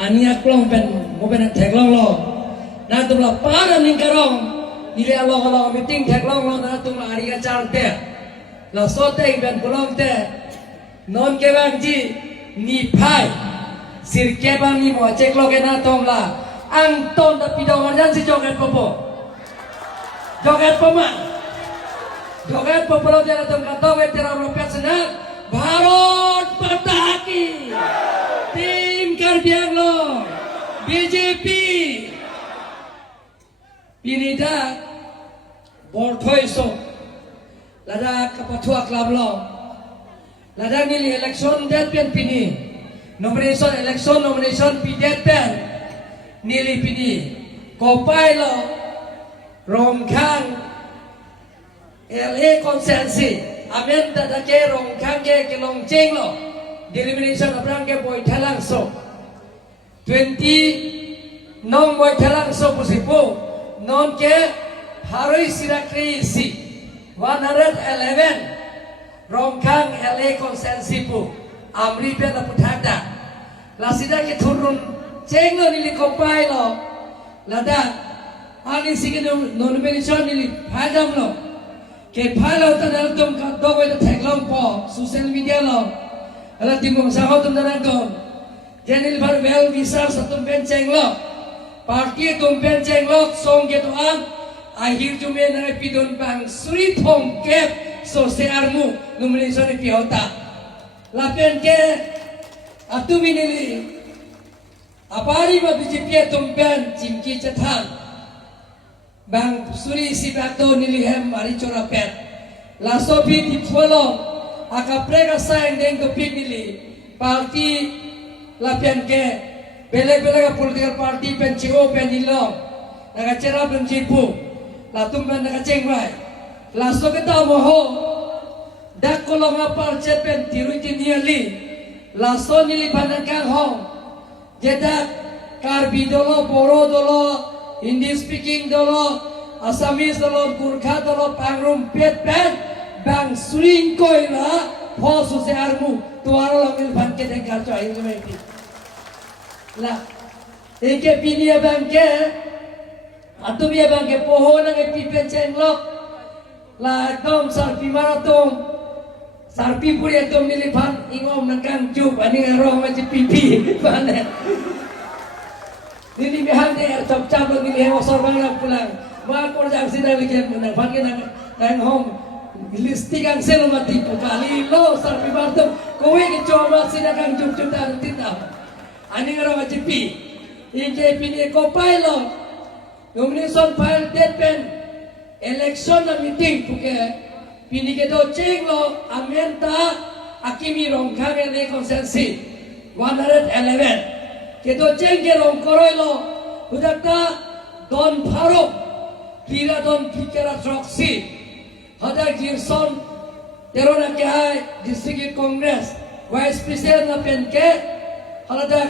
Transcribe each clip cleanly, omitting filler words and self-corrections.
ani aklong pen mo pen theklong lo na tumla para ning karong nile along meeting theklong lo na tumla ariga charte la sote ben kolong te non ke bang ji ni phai sir ke bang ni mo chek lo ke na tumla ang ton da pidong jan si joget popo joget poma joget popo jara tum ka to tera ro pesna Bharat माता की टीम कर लो बीजेपी पिनिदा बोर्थोइसो लदा कपथुआ क्लब लो लदा निली election date pen पिनी नॉमिनेशन पी डेट पेन निली पिनी कोपाई लो रोमखान LA consensus amen tata ke rong khang ke long cheng lo delimitation aprang ke boy thalang so 20 nong boy thalang so pusipo non ke haroi sirakri si 111 rong khang LA consensus pu amri pe na puthada lasida ke thurun cheng lo nili kopai lo lada ani sige nomination nili phajam lo ke phalo ta dal tum ka do we ta theklong po social media lo ala timong sa ho tum daran kon jenil bhar well visar sa tum pen cheng lo party tum pen cheng lo song ke to an I hear to me na pidon bang sri thong ke so se armu nomination ni piota la pen ke atumi nili apari ma BJP tum pen chimki chathang bang suri si bakto nilihem mari chora pet la sofi di follow akaprega sign deng to pik nili party la pen ke bele ka political party pen chio pen nilo naga chera pen chipu la tum pen naga chengrai la so ke ta moho dak kolonga parche pen tiruti niali la so nili banakang ho jedak karbi dolo boro dolo Hindi speaking dolo, Assamese dolo, Gurkha dolo, Pangrum pet pet, bang swing koi na, phosu se armu, tuara lomil ban ke dekar cho ayu me pi. La, eke pinia bang ke, atubia bang ke poho na ke pipen chenglok, la dom sarpi maratom, sarpi puri atom nili ban ingom nakang jup, ani ngarong maji pipi, bane. Nili bihan de top chap nili he osor bang pulang ma kor jang sida liket menang pan ke nang hom listing ang selo mati kali lo sar pibarto kowe ke coba sida kang jup jup dar tinta ani ngaro ma jipi ike pini ko pailo nomination file date pen election na meeting puke pini ke do cheng lo amenta akimi rong khare le consensus 111 kedo jengge rong koroilo udakta don pharo kira don fikera troxy hada girson terona ke hai district congress vice president na penke hada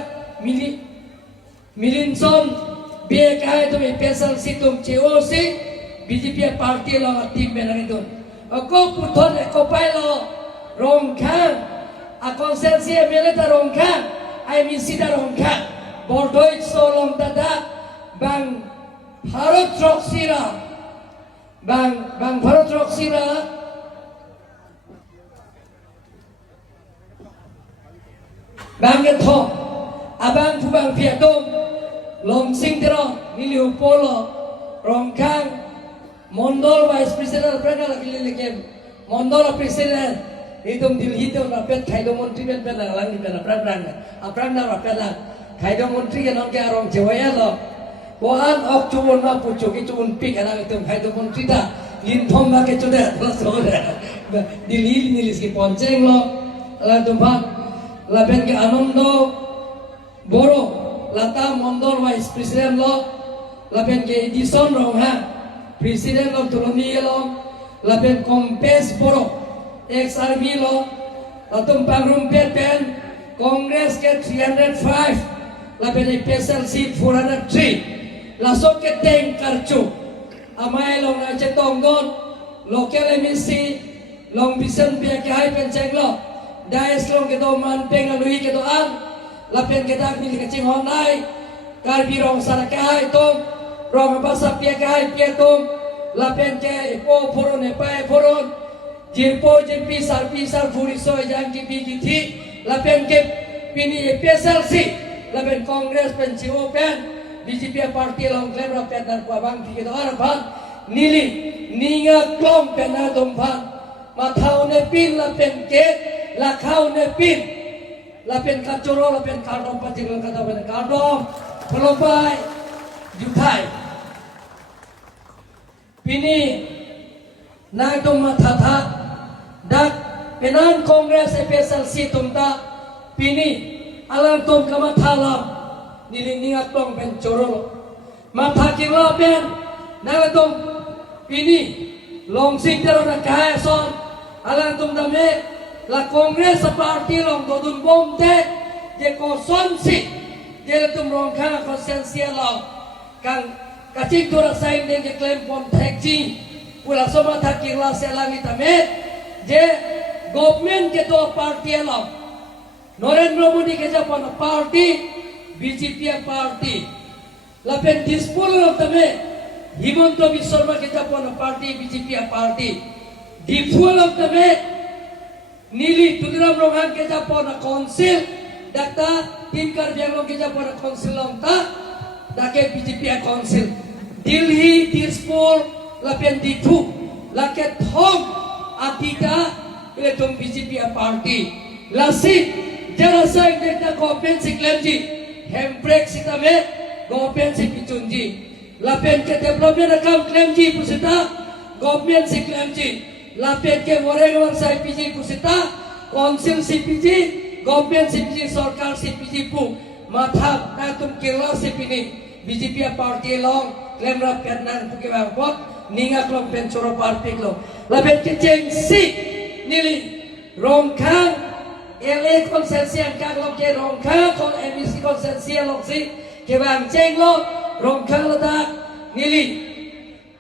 milinson be ke hai to special situm choc BJP party lo team benang itu ako puthon ko pailo rong khang a consensus meleta rong khang I mean sidarong ka bordoy solong tada bang Bharat Roksira bang Bharat Roksira bang etho abang phubang phiatom long sing tero niliu polo rongkang mondol vice president prangal kilelekem mondol president Hitung dilhitung rapet kaido menteri pen lang ni pen aprang na rapet lang kaido menteri ke non ke arong jewaya lo bohan ok cuun na pucu ki cuun pik ana itu kaido menteri da lin thom ma ke chude lo so dilil nilis ki ponceng lo la tumpa la pen ke anondo boro lata mondor vice president lo la pen ke edison rongha president lo tuloni lo la pen kompes boro XRB lo atum pangrum pen Congress ke 305 la pen special seat 403 la sok ke teng karchu amai long na chetong don local MEC long bisen pia ke hai pen cheng lo dais long ke do man peng lui ke do an lapen kita nili kecing honai karbi rong sana kai tom rong basa pia kai pia tom lapen ke po poron e pai poron jirpo jirpi sar furi so jang ki bigiti lapen ke pini PSLC lapen kongres pensi open BJP parti long klaim rapen dan pabang ki kita arban nili ninga klom pena domban mathau ne pin lapen ke lakhau ne pin lapen kacoro lapen kardom patigol kata pen kardom pelobai jutai pini na dom mathatha dak penan kongres PSLC tumta pini alam tum kama thalam nilingat tong pen coro matha kila pen na dom pini long sing tero na kaya son alam tum dame la kongres parti long dodun bomte je ko son si je tum rong kha konsensia long kang kacing tura saing de klaim pom thekji pula soma thakila selangi tame je government ke to parti long Narendra Modi ke Japan party BJP party lapen dispol lo tame Himanta Biswa Sarma ke Japan party BJP party dispol lo tame Nili Tudiram Rohan ke Japan council dakta Tinkar Biang ke Japan council long ta dake BJP council Delhi dispol lapen ditu laket thom atita ile tum BJP party lasi jara sai dekta government siklemji handbrake sitame government sikchunji lapen ke development account klemji pusita government siklemji lapen ke warengwang sai piji pusita council CPG government CPG sarkar CPG pu matha na tum kirla CPG BJP party long klemra pennan puke bangpot ninga klong pen choro parpik lo lapen ke cheng si nili rongkhang LA konsensia kaglong ke rongkha kon MBC konsensia long si ke bang cheng lo rongkha lo dak nili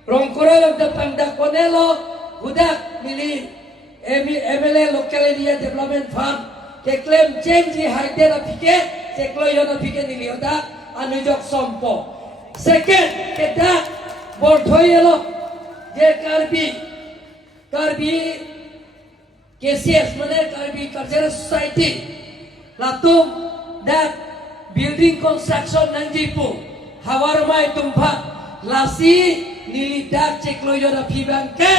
rongkura lo da pangdak konelo budak nili MLA local area development fund ke claim cheng ji haide la pike ke klo yo na pike nili oda anujok sompo second ke dak borthoyelo je karbi KCS mana Karbi Cultural Society latung dan building construction nanjipu hawarmai tumpa lasi nilidak cekloyo na pibang ke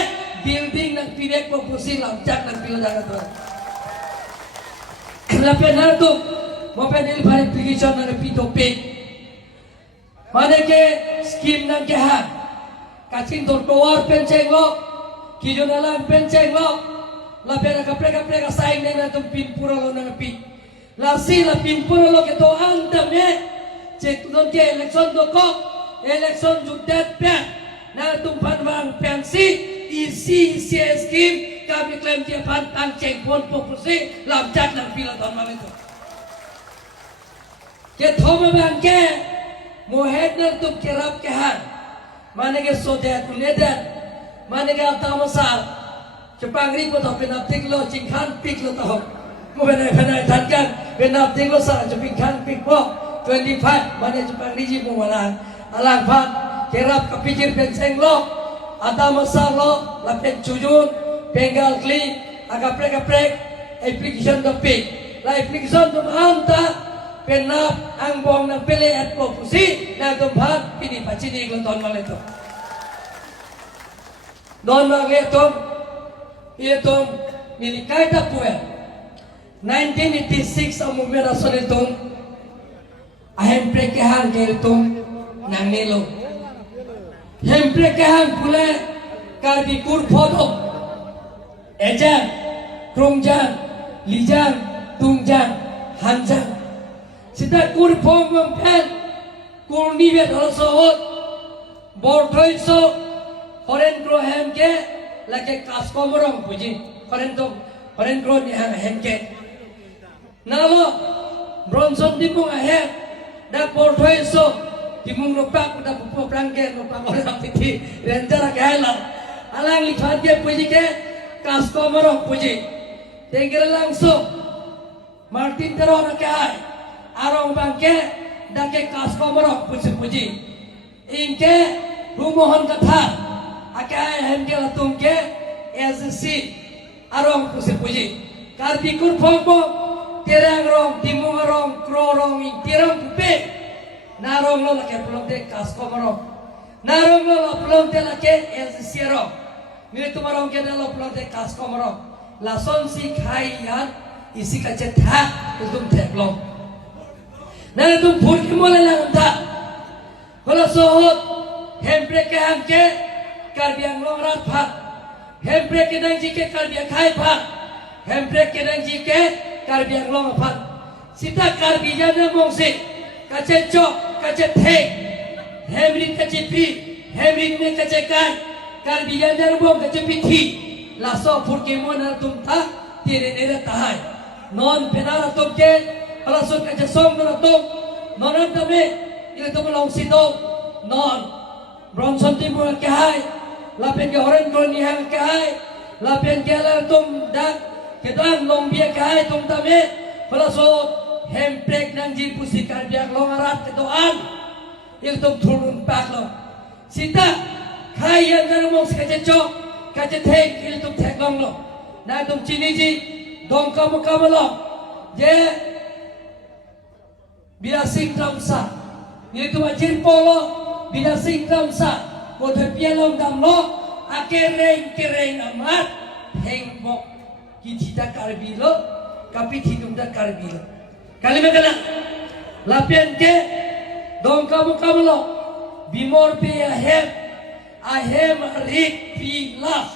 building nang pibek popusi lamcak nang piladara tu lapen hartu mopen delivery application nang pitopik mana ke scheme nang ke ha kacing tortoar penceng lo kijonalan penceng lo la pera kapre saing na tum pinpura lo na pi la si la pinpura lo ke to anda me cek don ke election do ko election judet pe na tum panwang pensi isi scheme kami klaim je pan tang cek pon popusi lam chat nang pila ton mal itu ke thome bang ke mohed na tum kerap ke han mane ke sodet leder mane ke atamasar Jepang ri ko to penaptik lo jingkhan pik lo to mo benai tan kan penaptik lo sa jingkhan pik po 25 mane Jepang ri ji mo walang alang phat kerap kapikir penseng lo ada masar lo lapen cujun penggal kli agak prek application to pik la application to anta penap angbong nang pele at po pusi na to phat pini pachini lo ton maleto don magleto itu milikai tapue 1986 ang movement aso nitong ahemprekehan keltong nang nilo hemprekehan pula karbi kurphodo ejan krungjan lijan tungjan hanjan sita kurphom pen kurnibe dhalsohot borthoiso foreign grohem ke lagi kas komorong puji koren kron ni hengke nalo bronson dipung aher da porthoi so dipung nopak da pupo prangke nopak orang titi renjara kaila alang lihat ke puji ke kas komorong puji tengger langsung Martin teror kai arong bangke dake kas komorok puji ingke rumohon kata akai hemke latungke SC arong puji karbikur pongpo terang rong timung rong kro rong tirang kupe narong lo lake pelong te kas komorok narong lo pelong te lake SC rong mire tumarong ke lo pelong te kas komorok lason si khayan isi kace tha tum theklong na tum phur ki mole lang ta hola sohot hembre ke hamke karbiang long rat pha hembre ke dang ji ke karbiang khai pha hembre ke dang ji ke karbiang long pha sita karbijan na mong se kace chok kace the hemri kace pi hemri ne kace kai karbijan na mong kace pi thi la so phur ki mona tum tha tire ne tahai non penara tum ke alasut kaca song na tum nonan tame ile tum long sito non bronson timur ke hai lapen ke oren koloni hang ke hai lapen ke la tum dak ke dan long bia ke hai tum tame alasut hemprek nang ji pusi karbiak long arat ke doan ile tum turun pak lo sita khai yang na mong kaca chok kaca thek ile tum thek long lo na tum chini ji dong kamu lo je bila sing ramsa ni tu majin polo bila sing ramsa ko the pialong dam lo kereng amat hengmok kita karbilo kapi hidung da karbilo kali megana lapian ke dong kamu lo bimor pe ahem rit pi laf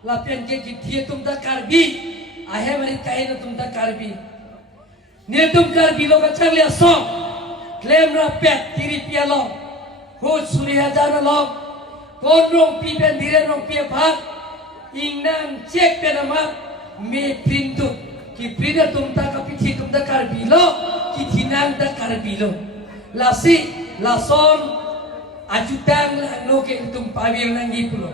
lapian ke kita tum da karbi आहे मरी काही ना तुमचा कारबी ने तुम कारबी लोग चांगले असो क्लेम रप्या तिरी पियालो हो सूर्य जाना लो कोण रोंग पी पे धीरे रोंग पी भाग इंगनाम चेक पे नमा मे प्रिंटू कि प्रिंटर तुमता का पिछी तुमता कारबी लो कि थिनांग ता कारबी लो लासी लासोन ajutan लो के तुम पावीर नंगी पुलो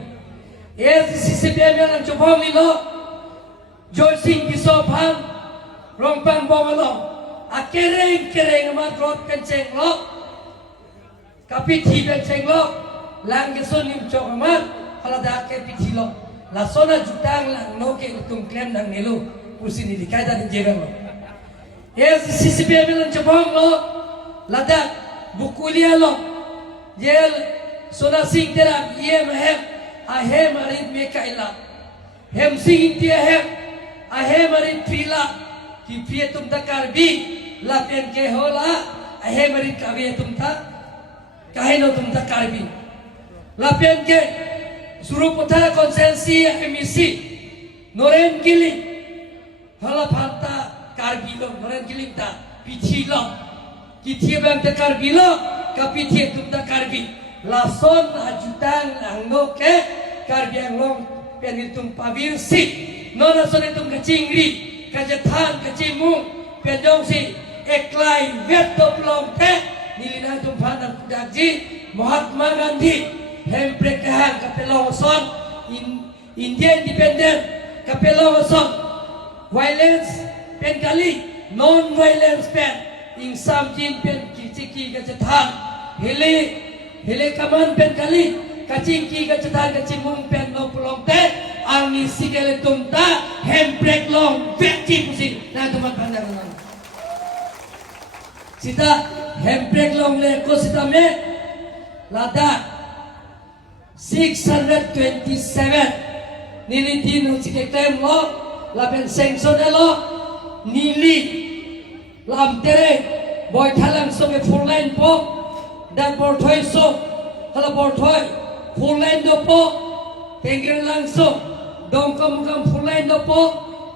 SCCPM yang coba milo Joy sing kisopang rompang bongolong akereng amat rot kenceng lo kapiti kenceng lo lang keson nim chok amat kalau dah ke piti lo la sona jutang lang no ke tung klem nang nelu pusi ni dikai dan jerang lo yes sisi bebelan cebong lo lada bukulia lo jel sona sing teram yem hem ahem arit me kaila hem sing dia hem ahe mari pila ki pie tum ta karbi la pen ke hola ahe mari kabe tum ta kahe no tum ta karbi la pen ke suru putara konsensi emisi noren gili hala phata karbi lo noren gili ta pichi lo ki thie bang ta karbi lo ka pichi tum ta karbi la son ajutang angno ke karbi anglong pen tum pavir si nona sone tum kacingri kajathan kacimung pedong si eklai veto plom te nilina tum phana kudakji Mahatma Gandhi hemprek kahang kapelong son Indian independent kapelong son violence pen kali non violence pen ing samjin pen kichiki kajathan hele kaman pen kali kacingki kajathan kacimung pen no plom te angin sikele tumta hemprek long vekti pusin na tumat pandangan sita hemprek long le ko sita me lada 627 niliti no sike claim lo lapen sanction lo nili lam tere boy thalang so ke full line po dan porthoi so hala porthoi full line do po tengger langsung dongkam fulai dopo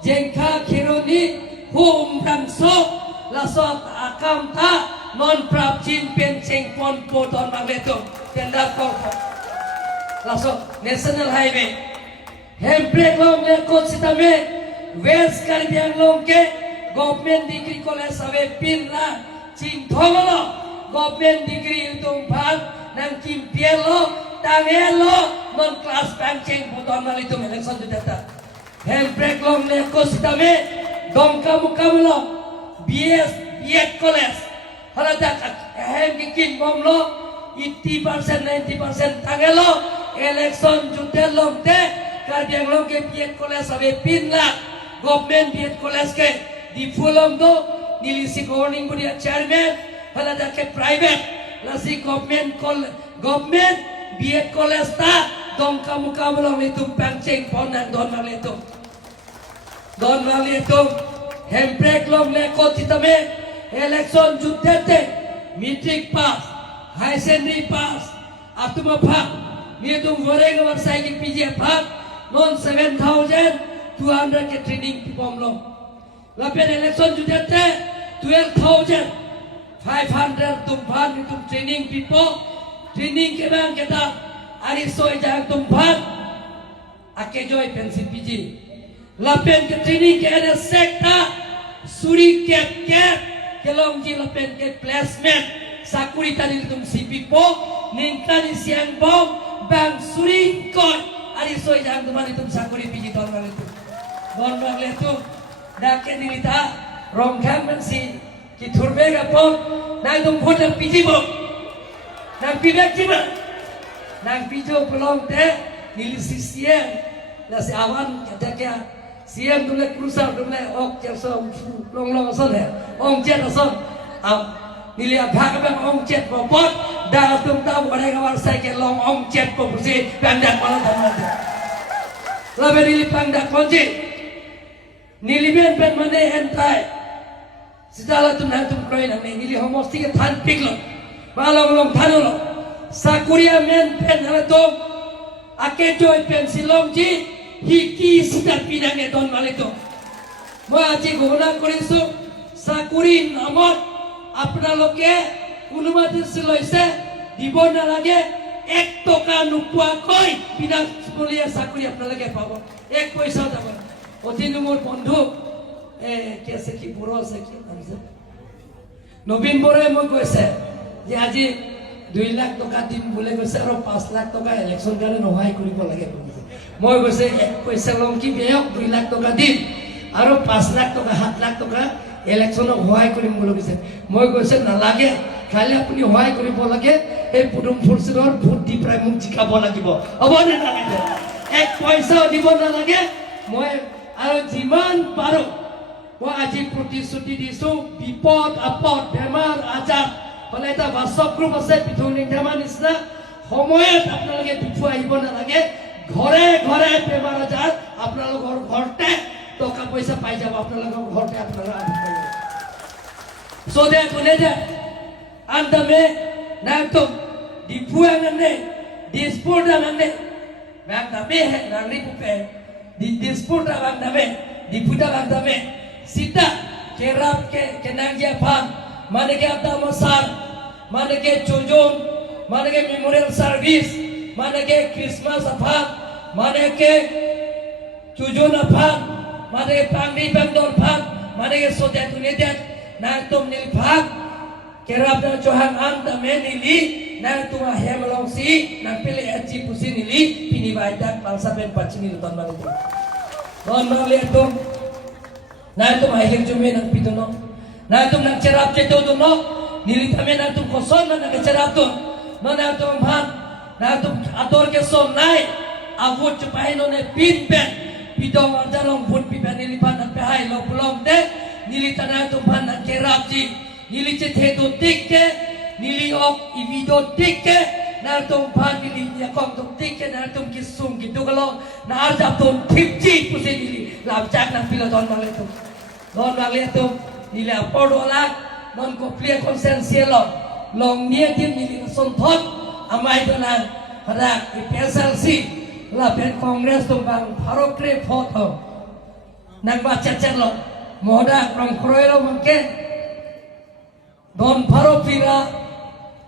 jengka kironi hum ramso lasot akam ta non prapcin penceng pon poton magleto tenda kolpo lasot national highway hemprek long le kot sitame west karbiang long ke government degree college sabe pinla ching thongolo government degree tung phan nang kim pielo tangelo non class pancing puton mal itu election data hemprek long le ko sitame dongka mukamlo BS B.Ed college hala dak hem ki kin bom lo 80% 90% tangelo election jutel lomte Karbi Anglong ke B.Ed college abe pin la government B.Ed college ke di fulom do nilisi governing body chairman hala dak ke private lasi government B.Ed college ta dong kamu long itu pangceng ponan don mal itu hemprek long leko titame election jutete metric pass high secondary pass atuma phak midum voreng warsai ki PG phak non 7,200 ke training pom long lapen election jutete 12,500 tumpan itu training people training ke bang kita ari soi jang tumpan ake joy pensi PG lapen ke training ke ada sekta suri cap kelong ji lapen ke placement sakuri tadi tum CP po ningkani siang bom bang suri kon ari soi jang tumpan itu sakuri PG ton bang itu dake nilita rongkang pensi ki thurbe ga pon nang tum phot PG bo nang pibek jiba nang pijo pelong te nilisi siang nasi awan kata kya siang tu le krusar tu le ok jerso long son he ong jet son nili abha bang ong jet bobot da tum tahu ada kawar sai ke long ong jet ko bersih pandak malah tamat labe nili pandak konji nili ben mane hentai sidala tu nang tum kroy nang nili homos tiga than piklo balong thanulo sakuria men pen halato ake joy pen silong ji hiki sidar pinange don malito mo aji ঘোষণা করিছো চাকুরি নামত আপোনালোকে অনুমতি লৈছে দিব নালাগে 1 টকা নোপোৱাকৈ বিনামূলীয়া চাকৰি আপোনালোকে পাব 1 পইচা যাব অতি মোৰ বন্ধু কেছে কি বুঢ়ো আছে কি নামছে নবীন বৰাই মই কৈছে যে আজি 2 লাখ টকা দিম বলে কৈছে আৰু 5 লাখ টকা ইলেকশ্যন কাৰণে নহয় কৰিব লাগে মই কৈছে 1 পইচা লম কি বেয়ক 2 লাখ টকা দিম আৰু 5 লাখ টকা 7 লাখ টকা ইলেকশ্যনত সহায় কৰিম বুলি কৈছে মই কৈছে নালাগে খালি আপুনি সহায় কৰিব লাগে এই পুদুম ফুৰচিৰৰ ভোট দি প্ৰায় মোক জিকাব লাগিব হ'ব নে নালাগে 1 পইচাও দিব নালাগে মই আৰু যিমান পাৰো মই আজি প্ৰতিশ্ৰুতি দিছো বিপদ আপদ বেমাৰ আজাৰ হলে এটা WhatsApp গ্ৰুপ আছে পিথুনি ধেমা নিচিনা সময়ত আপোনালোকে পিঠু আহিব নালাগে ঘৰে ঘৰে বেমাৰ আজাৰ আপোনালোকৰ ঘৰতে টকা পইচা পাই যাব আপোনালোকৰ ঘৰতে আপোনালোকে so dia kune dia andame nantum dipuanganne dispordanganne bang dame hai nangri pupe di disporda bang dame dipuda bang dame sita kerap ke kenangja pan mana ke abda masar mana ke chujon mana ke memorial service mana ke Christmas apa mana ke chujon apa mana ke pangdi pangdor pan mana ke sodet unidet nang tum nil phak kerap na johang am ta me nili nang tum hemalong si nang pili aji pusi nili pini baidak bangsa pen pachini ton bang itu don bang le tum nang tum hilik jume nang pitono nang tum nang cerap ceto tu no nili tame nang tum koson nang cerap tu no nang tum phan nang tum ator ke som nai avut chupai no ne pin pen pidong anjalong pun pipan nili pan pe hai lo pulong de nili tanah tumpan nak kerap ji nili cethedo tikke nili ok ivido tikke nar tumpan nili yakong tum tikke nar tum kisum gitu kalau nar jap tum tipji pusi nili labjak nak pilo don bang itu nili apodolak non ko clear konsensial long nia tim nili sonthot amai donan pada PSLC la pen kongres tumbang parokre photo nang baca lo moda from Kroelo mungkin don paro pira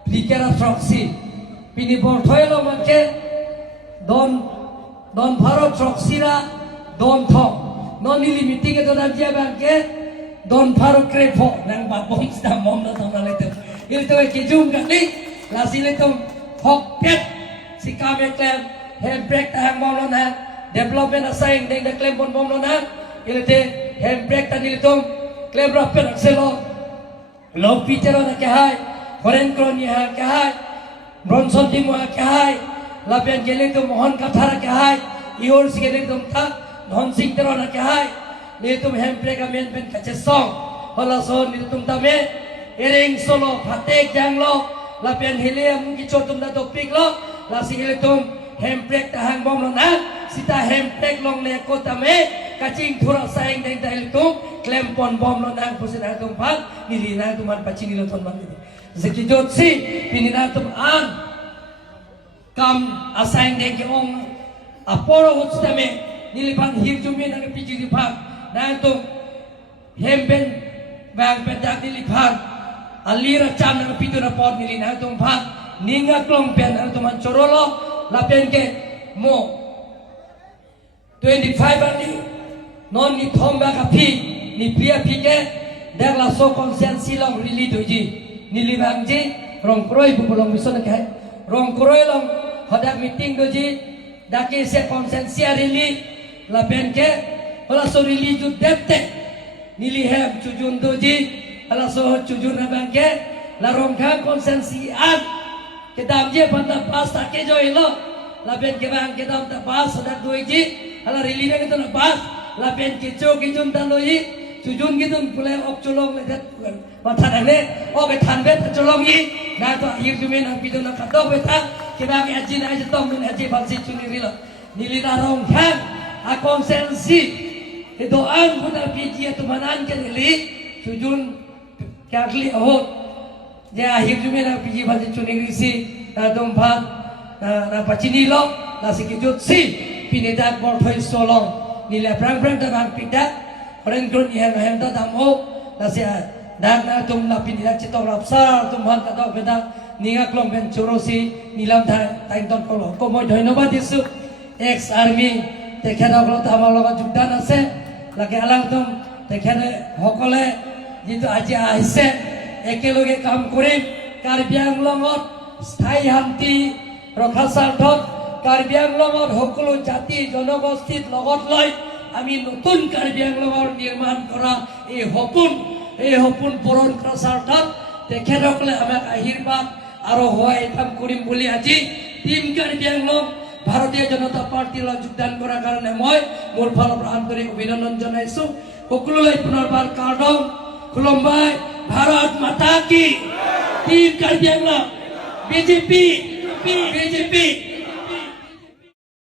plikera troksi pini bortoelo mungkin don paro troksira don thong non ini meeting itu nanti bangke don paro krepo nang babong sedang mom na tong itu itu kijung kali lasile tong hokpet si kame klem handbrake tahang mom na development assign deng de klem bon mom na itu handbrake tadi itu klem rapper selo Lok Peter na kahai, Foreign Crony ha kahai, Bronson Timo ha kahai, Lapian Geling tu Mohon Kathara kahai, Ior Sigeling tu tak, Don Sing Tero na kahai, Nitum Hempre ka men pen kacesong, Holason nitum tame, Ering solo, Patek jang lo, Lapian Hilia mungkin cotum da topik lo, Lasi Hilitum Hempre tahang bom lo na, Sita Hempre long le kota me, Kacing thura saing deng dahil tum, Klempon bom lo nang pusin atum pan, Nilina tuman pacini lo ton man ini. Sekijot si, pinina tum an, Kam asaing deng ke ong, Aporo hutstame, Nilipan hirjumi nang piji lipan, Nang tum Hemben bang pedak nilipan, Alira cam nang pitu na pot nilina tum pan, Ninga klong pen nang tuman corolo, Lapen ke mo 25 ani non ni thomba ka phi ni pria phi ke dak la so conscience long rili doji ni libang ji rong kroi bu long mission ke rong kroi long hodak meeting doji dake se conscience rili la ben ke ala so rili ju depte ni li hem chujun doji ala so chujun na bang ke la rong kha conscience an ke dam je panda pas ta ke jo ilo la ben ke bang ke dam ta pas hodak doji ala rili na gitu na pas lapen kicu kijun tanoi cujun kijun pulai ok colong ledet mata nane ok tanbet colong yi na to akhir jume na pido na katok beta kita ke aji na aji tong min aji balsi cuni rilo nili darong kan a konsensi itu an buta piji itu manan ke nili cujun kakli oh ya akhir jume na piji balsi cuni risi na dompan na pacini lo na sikijut si pinidak borthoi solong nila prang ta bang pindak Foreign Crony yang hem ta damo nasia dak na tum na pinidak chitong rapsar tum han ta dok beda ninga klong ben chorosi nilam tha tain ton kolo ko moi ধন্যবাদ দিছো ex army তেখেতক আমাৰ লগত যোগদান আছে লাগে আলাং তুম তেখেতে সকলে যেটো আজি আহিছে একেলগে কাম কৰিম কাৰ্বি আংলঙত স্থায়ী শান্তি ৰক্ষা স্বাৰ্থত কাৰ্বি আংলঙত সকলো জাতি জনগোষ্ঠীত লগত লৈ আমি নতুন কাৰ্বি আংলঙৰ নিৰ্মাণ কৰা এই সপোন পূৰণ কৰাৰ স্বাৰ্থত তেখেতসকলে আমাক আশীৰ্বাদ আৰু সহায় কাম কৰিম বুলি আজি টিম কাৰ্বি আংলং ভাৰতীয় জনতা পাৰ্টিৰ লগত যোগদান কৰাৰ কাৰণে মই মোৰ ফালৰ পৰা আন্তৰিক অভিনন্দন জনাইছো সকলোলৈ পুনৰবাৰ কাৰ্ডম খুলম্বাই ভাৰত মাতা কি টিম কাৰ্বি আংলং বিজেপি